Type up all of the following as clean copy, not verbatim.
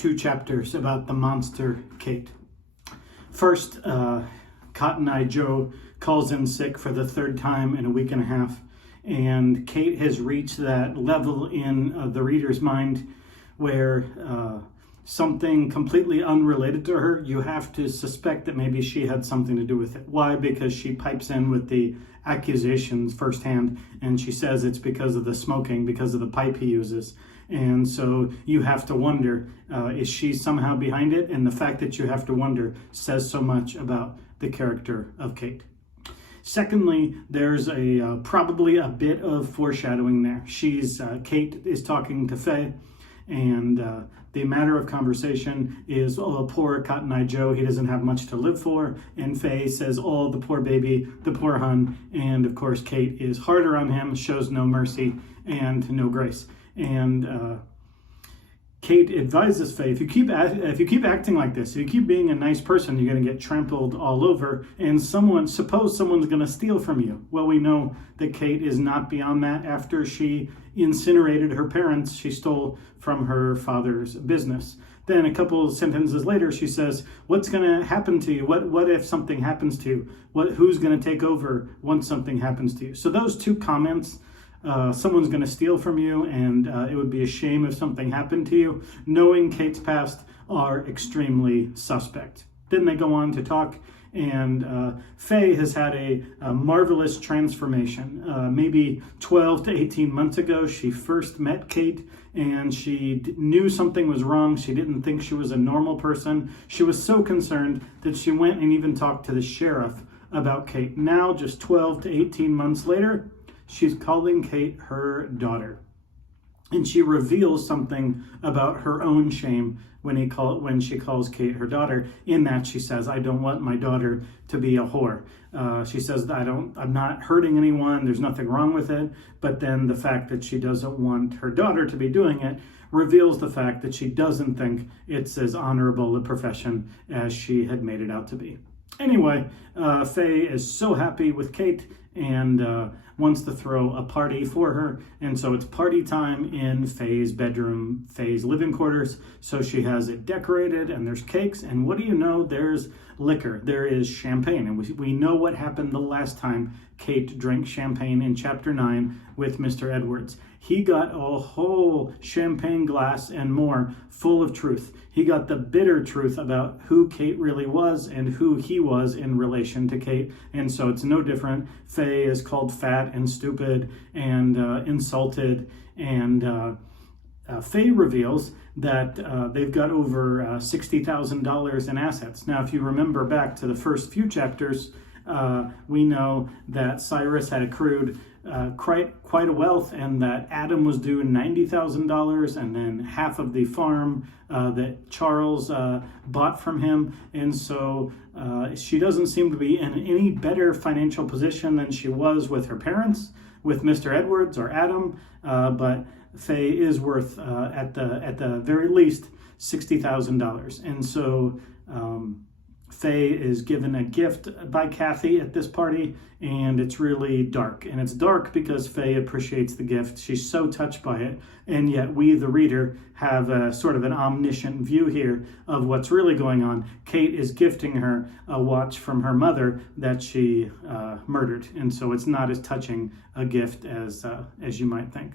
two chapters about the monster Kate. First, Cotton Eye Joe calls in sick for the third time in a week and a half, and Kate has reached that level in the reader's mind where something completely unrelated to her, you have to suspect that maybe she had something to do with it. Why? Because she pipes in with the accusations firsthand, and she says it's because of the smoking, because of the pipe he uses. And so you have to wonder, is she somehow behind it? And the fact that you have to wonder says so much about the character of Kate. Secondly, there's probably a bit of foreshadowing there. Kate is talking to Faye, and the matter of conversation is, oh, poor Cotton Eye Joe, he doesn't have much to live for. And Faye says, oh, the poor baby, the poor hun. And of course, Kate is harder on him, shows no mercy and no grace. And Kate advises Faye, if you keep acting like this, if you keep being a nice person, you're going to get trampled all over, and suppose someone's going to steal from you. Well, we know that Kate is not beyond that. After she incinerated her parents, she stole from her father's business. Then a couple of sentences later, she says, what's going to happen to you? What if something happens to you? Who's going to take over once something happens to you? So those two comments, someone's going to steal from you, and it would be a shame if something happened to you, knowing Kate's past, are extremely suspect. Then they go on to talk, and Faye has had a marvelous transformation. Maybe 12 to 18 months ago, she first met Kate, and she knew something was wrong. She didn't think she was a normal person. She was so concerned that she went and even talked to the sheriff about Kate. Now, just 12 to 18 months later, she's calling Kate her daughter. And she reveals something about her own shame when she calls Kate her daughter, in that she says, I don't want my daughter to be a whore. She says, I'm not hurting anyone, there's nothing wrong with it. But then the fact that she doesn't want her daughter to be doing it reveals the fact that she doesn't think it's as honorable a profession as she had made it out to be. Anyway, Faye is so happy with Kate and wants to throw a party for her. And so it's party time in Faye's bedroom, Faye's living quarters. So she has it decorated, and there's cakes. And what do you know? There's liquor. There is champagne. And we know what happened the last time Kate drank champagne in chapter 9 with Mr. Edwards. He got a whole champagne glass and more full of truth. He got the bitter truth about who Kate really was and who he was in relation to Kate. And so it's no different. Faye is called fat and stupid and insulted. And Faye reveals that they've got over $60,000 in assets. Now, if you remember back to the first few chapters, we know that Cyrus had accrued quite a wealth, and that Adam was due $90,000, and then half of the farm that Charles bought from him. And so she doesn't seem to be in any better financial position than she was with her parents, with Mr. Edwards or Adam, but Faye is worth at the very least $60,000. And so Faye is given a gift by Kathy at this party, and it's really dark. And it's dark because Faye appreciates the gift. She's so touched by it, and yet we, the reader, have a sort of an omniscient view here of what's really going on. Kate is gifting her a watch from her mother that she murdered, and so it's not as touching a gift as you might think.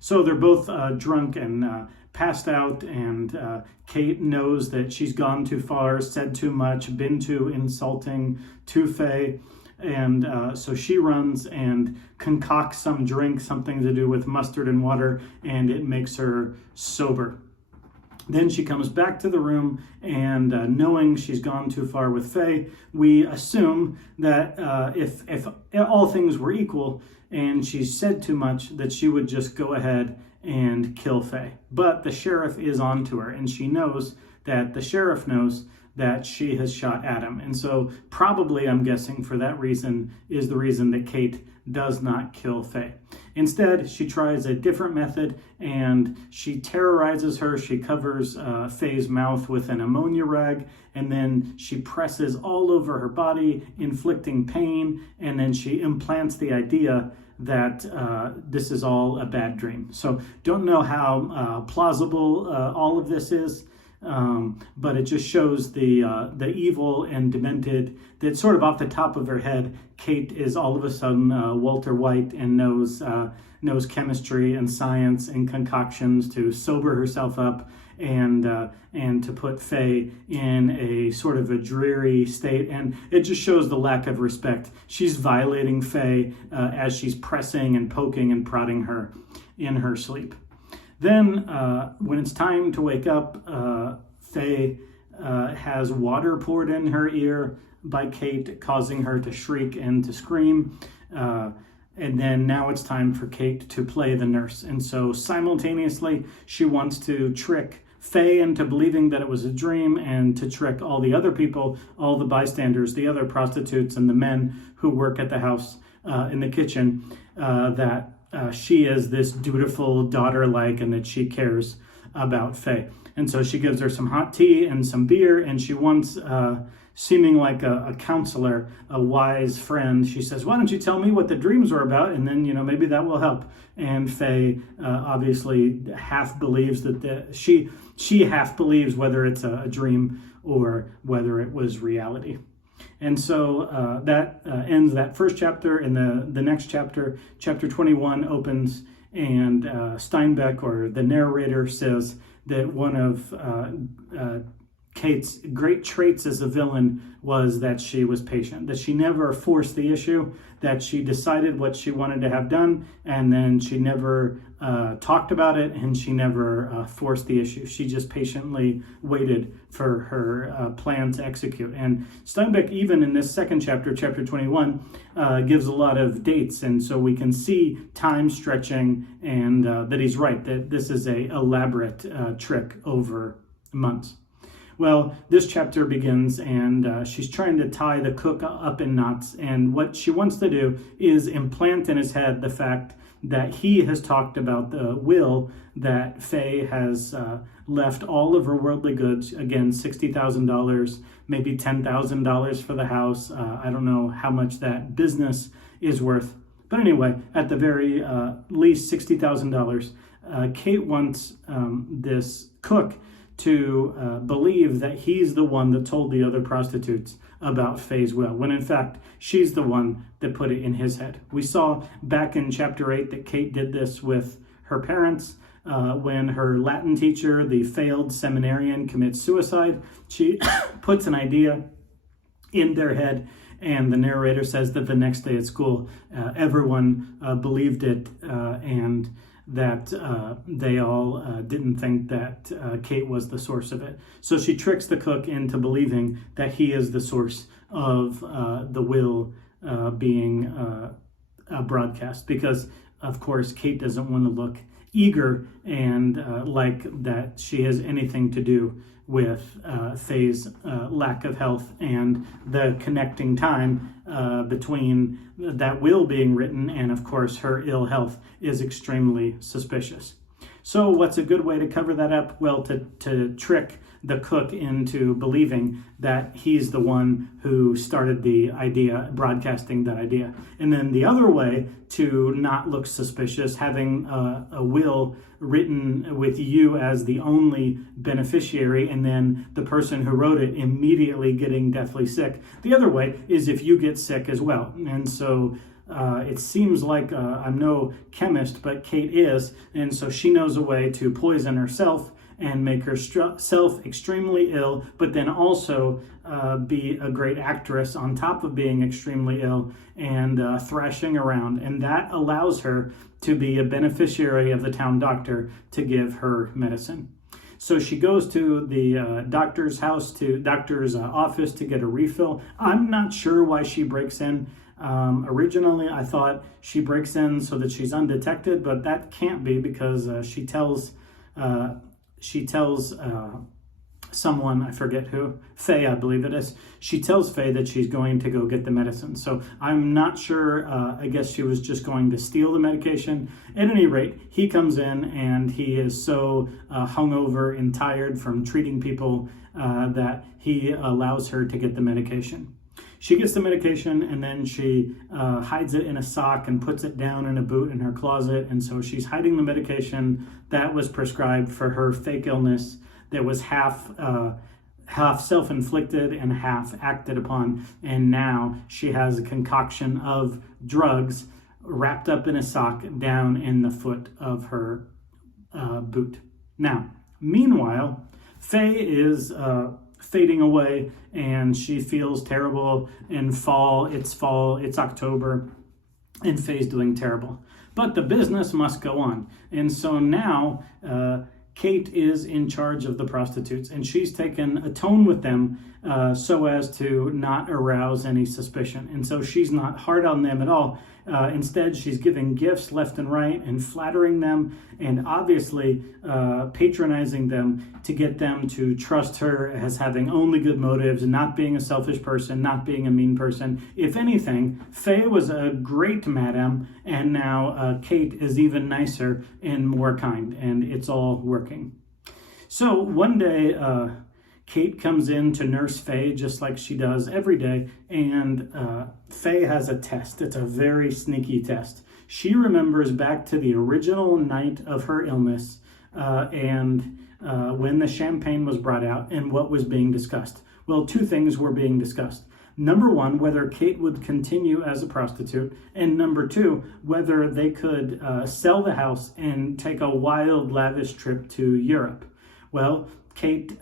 So they're both drunk and passed out, and Kate knows that she's gone too far, said too much, been too insulting to Faye, and so she runs and concocts some drink, something to do with mustard and water, and it makes her sober. Then she comes back to the room, and knowing she's gone too far with Faye, we assume that if all things were equal and she said too much, that she would just go ahead and kill Faye. But the sheriff is on to her, and she knows that the sheriff knows that she has shot Adam. And so probably, I'm guessing, for that reason is the reason that Kate does not kill Faye. Instead, she tries a different method, and she terrorizes her. She covers Faye's mouth with an ammonia rag, and then she presses all over her body, inflicting pain, and then she implants the idea that this is all a bad dream. So don't know how plausible all of this is, but it just shows the evil and demented, that sort of off the top of her head, Kate is all of a sudden Walter White and knows chemistry and science and concoctions to sober herself up and to put Faye in a sort of a dreary state. And it just shows the lack of respect. She's violating Faye as she's pressing and poking and prodding her in her sleep. Then when it's time to wake up, Faye has water poured in her ear by Kate, causing her to shriek and to scream. And then now it's time for Kate to play the nurse. And so simultaneously, she wants to trick Faye into believing that it was a dream, and to trick all the other people, all the bystanders, the other prostitutes and the men who work at the house in the kitchen, that she is this dutiful daughter-like and that she cares about Faye. And so she gives her some hot tea and some beer, and she wants, seeming like a counselor, a wise friend, she says, "Why don't you tell me what the dreams were about, and then, maybe that will help." And Faye obviously half believes that she half believes whether it's a dream or whether it was reality. And so that ends that first chapter, and the next chapter, chapter 21, opens, and Steinbeck, or the narrator, says that one of Kate's great traits as a villain was that she was patient, that she never forced the issue, that she decided what she wanted to have done, and then she never talked about it, and she never forced the issue. She just patiently waited for her plan to execute. And Steinbeck, even in this second chapter, chapter 21, gives a lot of dates, and so we can see time stretching, and that he's right, that this is a elaborate trick over months. Well, this chapter begins, and she's trying to tie the cook up in knots, and what she wants to do is implant in his head the fact that he has talked about the will that Faye has left all of her worldly goods, again, $60,000, maybe $10,000 for the house. I don't know how much that business is worth. But anyway, at the very least $60,000, Kate wants this cook to believe that he's the one that told the other prostitutes about Faye's will, when in fact she's the one that put it in his head. We saw back in chapter 8 that Kate did this with her parents. When her Latin teacher, the failed seminarian, commits suicide, she puts an idea in their head, and the narrator says that the next day at school, everyone believed it, and that they all didn't think that Kate was the source of it. So she tricks the cook into believing that he is the source of the will being broadcast, because, of course, Kate doesn't want to look eager and like that she has anything to do with Faye's lack of health, and the connecting time between that will being written and, of course, her ill health is extremely suspicious. So what's a good way to cover that up? Well, to trick the cook into believing that he's the one who started the idea, broadcasting that idea. And then the other way to not look suspicious, having a will written with you as the only beneficiary, and then the person who wrote it immediately getting deathly sick. The other way is if you get sick as well. And so it seems like I'm no chemist, but Kate is, and so she knows a way to poison herself and make herself extremely ill, but then also be a great actress on top of being extremely ill and thrashing around. And that allows her to be a beneficiary of the town doctor to give her medicine. So she goes to the doctor's office to get a refill. I'm not sure why she breaks in. Originally, I thought she breaks in so that she's undetected, but that can't be, because she tells someone, I forget who, Faye, I believe it is. She tells Faye that she's going to go get the medicine. So I'm not sure. I guess she was just going to steal the medication. At any rate, he comes in, and he is so hungover and tired from treating people that he allows her to get the medication. She gets the medication, and then she hides it in a sock and puts it down in a boot in her closet. And so she's hiding the medication that was prescribed for her fake illness that was half self-inflicted and half acted upon, and now she has a concoction of drugs wrapped up in a sock down in the foot of her boot. Now, meanwhile, Faye is fading away, and she feels terrible. It's fall, it's October, and Faye's doing terrible. But the business must go on. And so now Kate is in charge of the prostitutes, and she's taken a tone with them so as to not arouse any suspicion. And so she's not hard on them at all. Instead, she's giving gifts left and right and flattering them, and obviously patronizing them to get them to trust her as having only good motives, not being a selfish person, not being a mean person. If anything, Faye was a great madam, and now Kate is even nicer and more kind, and it's all working. So one day, Kate comes in to nurse Faye just like she does every day, and Faye has a test. It's a very sneaky test. She remembers back to the original night of her illness and when the champagne was brought out and what was being discussed. Well, two things were being discussed. Number one, whether Kate would continue as a prostitute, and number two, whether they could sell the house and take a wild, lavish trip to Europe. Well, Kate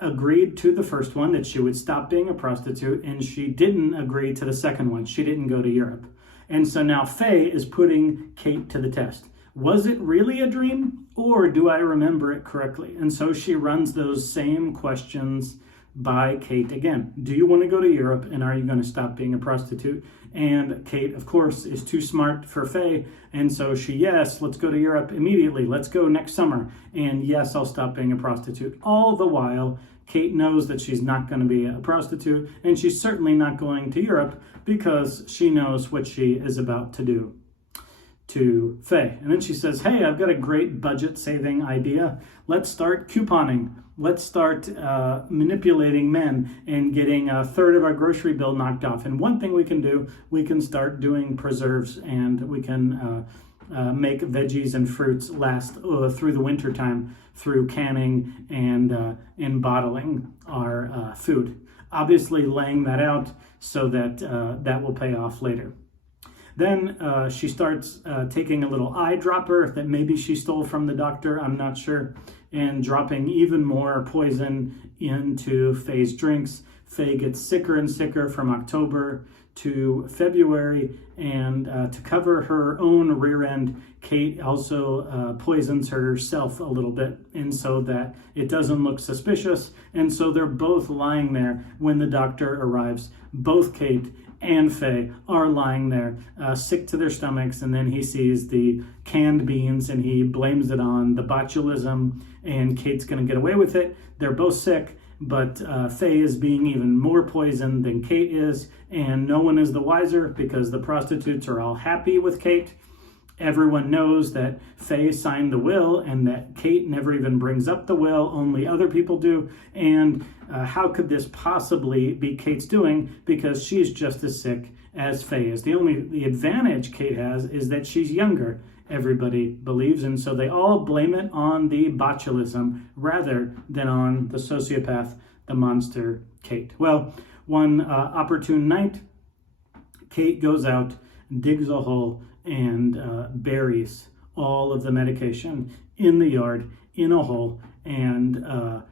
agreed to the first one, that she would stop being a prostitute, and she didn't agree to the second one. She didn't go to Europe. And so now Faye is putting Kate to the test. Was it really a dream, or do I remember it correctly? And so she runs those same questions by Kate again. Do you want to go to Europe, and are you going to stop being a prostitute? And Kate, of course, is too smart for Faye, and so yes, let's go to Europe immediately. Let's go next summer. And yes, I'll stop being a prostitute. All the while, Kate knows that she's not going to be a prostitute, and she's certainly not going to Europe because she knows what she is about to do to Faye. And then she says, hey, I've got a great budget-saving idea. Let's start couponing. Let's start manipulating men and getting a third of our grocery bill knocked off. And one thing we can do, we can start doing preserves, and we can make veggies and fruits last through the winter time through canning and bottling our food. Obviously laying that out so that that will pay off later. Then she starts taking a little eyedropper that maybe she stole from the doctor, I'm not sure, and dropping even more poison into Faye's drinks. Faye gets sicker and sicker from October to February, and to cover her own rear end, Kate also poisons herself a little bit, and so that it doesn't look suspicious. And so they're both lying there when the doctor arrives. Both Kate and Faye are lying there, sick to their stomachs, and then he sees the canned beans and he blames it on the botulism, and Kate's going to get away with it. They're both sick, but Faye is being even more poisoned than Kate is, and no one is the wiser because the prostitutes are all happy with Kate. Everyone knows that Faye signed the will and that Kate never even brings up the will, only other people do. And how could this possibly be Kate's doing? Because she's just as sick as Faye is. The advantage Kate has is that she's younger, everybody believes, and so they all blame it on the botulism rather than on the sociopath, the monster, Kate. Well, one opportune night, Kate goes out, digs a hole, and buries all of the medication in the yard in a hole, and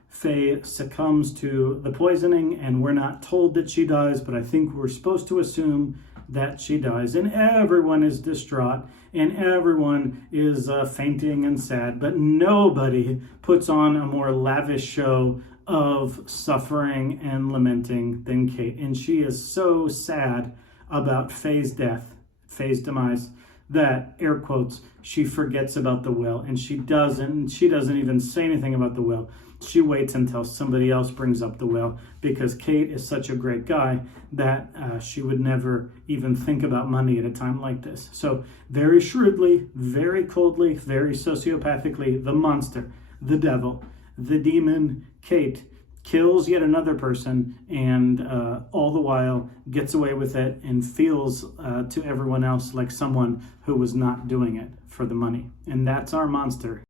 Faye succumbs to the poisoning, and we're not told that she dies, but I think we're supposed to assume that she dies, and everyone is distraught, and everyone is fainting and sad, but nobody puts on a more lavish show of suffering and lamenting than Kate, and she is so sad about Faye's death, Faye's demise, that, air quotes, she forgets about the will, and she doesn't even say anything about the will. She waits until somebody else brings up the will, because Kate is such a great guy that she would never even think about money at a time like this. So very shrewdly, very coldly, very sociopathically, the monster, the devil, the demon, Kate, kills yet another person, and all the while gets away with it and feels to everyone else like someone who was not doing it for the money. And that's our monster.